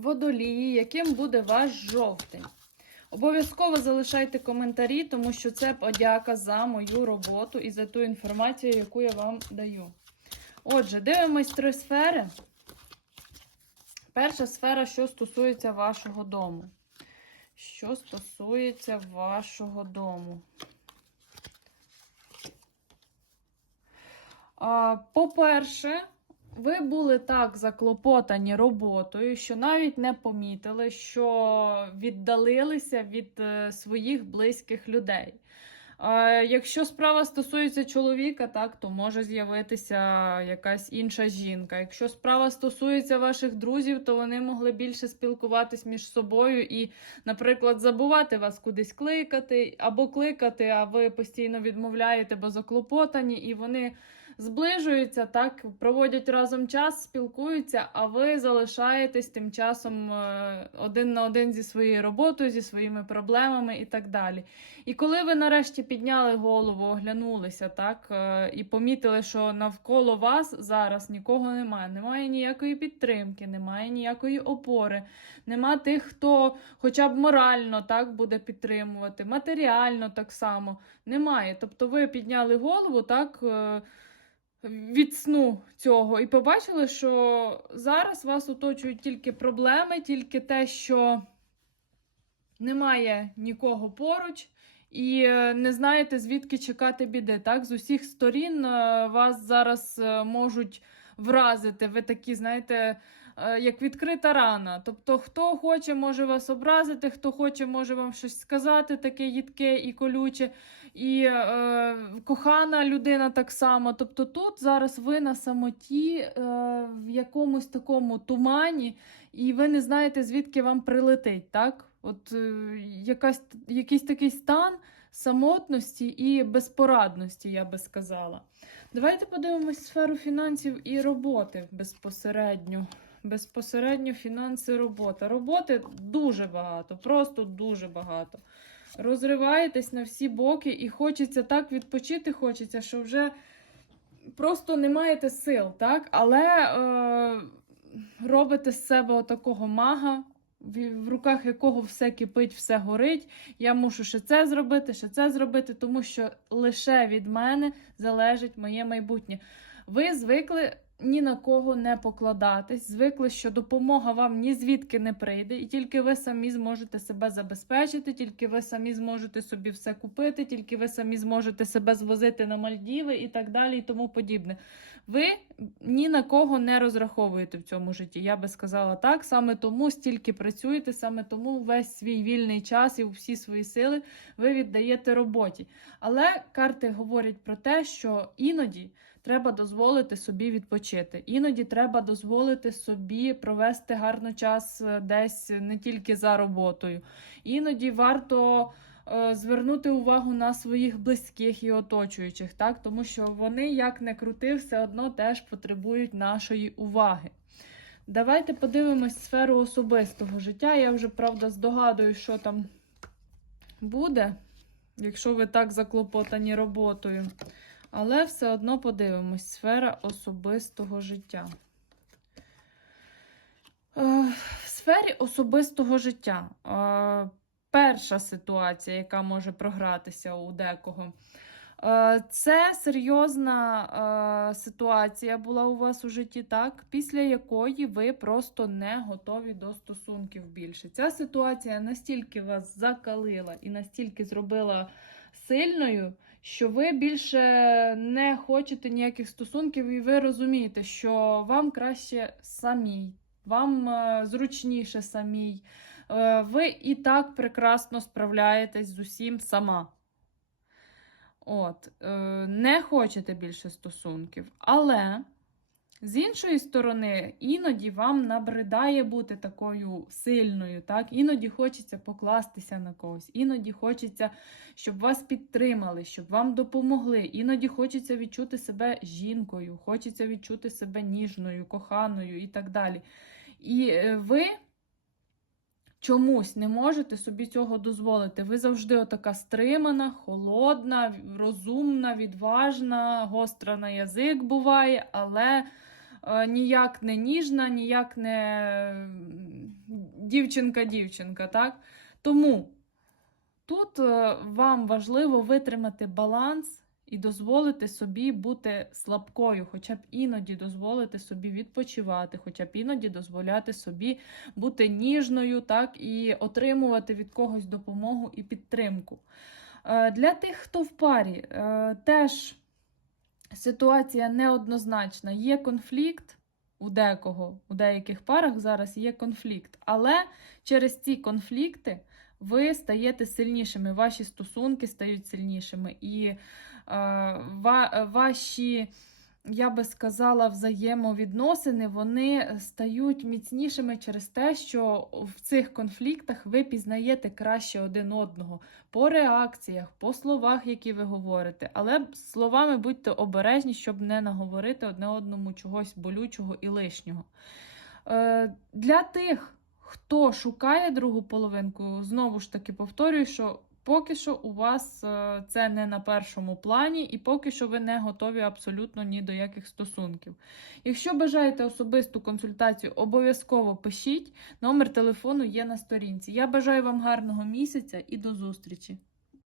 водолії, яким буде ваш жовтень. Обов'язково залишайте коментарі, тому що це подяка за мою роботу і за ту інформацію, яку я вам даю. Отже, дивимось три сфери. Перша сфера, що стосується вашого дому. Що стосується вашого дому. По-перше, ви були так заклопотані роботою, що навіть не помітили, що віддалилися від е, своїх близьких людей. Якщо справа стосується чоловіка, так, то може з'явитися якась інша жінка. Якщо справа стосується ваших друзів, то вони могли більше спілкуватись між собою і, наприклад, забувати вас кудись кликати, або кликати, а ви постійно відмовляєте, бо заклопотані, і вони зближуються, так, проводять разом час, спілкуються, а ви залишаєтесь тим часом е, один на один зі своєю роботою, зі своїми проблемами і так далі. І коли ви нарешті підняли голову, оглянулися, так, е, і помітили, що навколо вас зараз нікого немає, немає ніякої підтримки, немає ніякої опори, нема тих, хто хоча б морально так буде підтримувати, матеріально так само немає. Тобто ви підняли голову, так. Від сну цього і побачили, що зараз вас оточують тільки проблеми, тільки те, що немає нікого поруч, і е, не знаєте, звідки чекати біди. Так, з усіх сторін е, вас зараз е, можуть вразити. Ви такі, знаєте, як відкрита рана. Тобто, хто хоче, може вас образити, хто хоче, може вам щось сказати, таке їдке і колюче. І е, кохана людина так само. Тобто тут зараз ви на самоті е, в якомусь такому тумані, і ви не знаєте, звідки вам прилетить. так? От е, якась, якийсь такий стан самотності і безпорадності, я би сказала. Давайте подивимось сферу фінансів і роботи безпосередньо. Безпосередньо фінанси робота. Роботи дуже багато, просто дуже багато. Розриваєтесь на всі боки і хочеться так відпочити, хочеться, що вже просто не маєте сил, так? Але е, робите з себе отакого мага, в руках якого все кипить, все горить. Я мушу ще це зробити, ще це зробити, тому що лише від мене залежить моє майбутнє. Ви звикли ні на кого не покладатись, звикли, що допомога вам ні звідки не прийде, і тільки ви самі зможете себе забезпечити, тільки ви самі зможете собі все купити, тільки ви самі зможете себе звозити на Мальдіви і так далі, і тому подібне. Ви ні на кого не розраховуєте в цьому житті. Я би сказала так. Саме тому стільки працюєте, саме тому весь свій вільний час і всі свої сили ви віддаєте роботі. Але карти говорять про те, що іноді треба дозволити собі відпочити. Іноді треба дозволити собі провести гарно час е, десь не тільки за роботою. Іноді варто е, звернути увагу на своїх близьких і оточуючих, так? тому що вони, як не крути, все одно теж потребують нашої уваги. Давайте подивимось сферу особистого життя. Я вже, правда, здогадую, що там буде, якщо ви так заклопотані роботою. Але все одно подивимось сфера особистого життя. Е, В сфері особистого життя. е, Перша ситуація, яка може програтися у декого. Е, Це серйозна ситуація була у вас у житті, так, після якої ви просто не готові до стосунків більше. Ця ситуація настільки вас закалила і настільки зробила сильною, що ви більше не хочете ніяких стосунків, і ви розумієте, що вам краще самій, вам е, зручніше самій. Е, Ви і так прекрасно справляєтесь з усім сама. От, е, не хочете більше стосунків. Але з іншої сторони, іноді вам набридає бути такою сильною, так? Іноді хочеться покластися на когось, іноді хочеться, щоб вас підтримали, щоб вам допомогли. Іноді хочеться відчути себе жінкою, хочеться відчути себе ніжною, коханою і так далі. І е, ви чомусь не можете собі цього дозволити. Ви завжди отака стримана, холодна, розумна, відважна, гостра на язик буває, але ніяк не ніжна, ніяк не дівчинка-дівчинка, так? Тому тут е, вам важливо витримати баланс і дозволити собі бути слабкою, хоча б іноді дозволити собі відпочивати, хоча б іноді дозволяти собі бути ніжною, так, і отримувати від когось допомогу і підтримку. Е, Для тих, хто в парі, е, теж ситуація неоднозначна. Є конфлікт у декого, у деяких парах зараз є конфлікт, але через ці конфлікти ви стаєте сильнішими, ваші стосунки стають сильнішими, і е, ва- ваші, я би сказала, взаємовідносини вони стають міцнішими через те, що в цих конфліктах ви пізнаєте краще один одного по реакціях, по словах, які ви говорите. Але словами будьте обережні, щоб не наговорити одне одному чогось болючого і лишнього. Е, для тих, хто шукає другу половинку, знову ж таки повторюю, що поки що у вас е, це не на першому плані, і поки що ви не готові абсолютно ні до яких стосунків. Якщо бажаєте особисту консультацію, обов'язково пишіть. Номер телефону є на сторінці. Я бажаю вам гарного місяця і до зустрічі!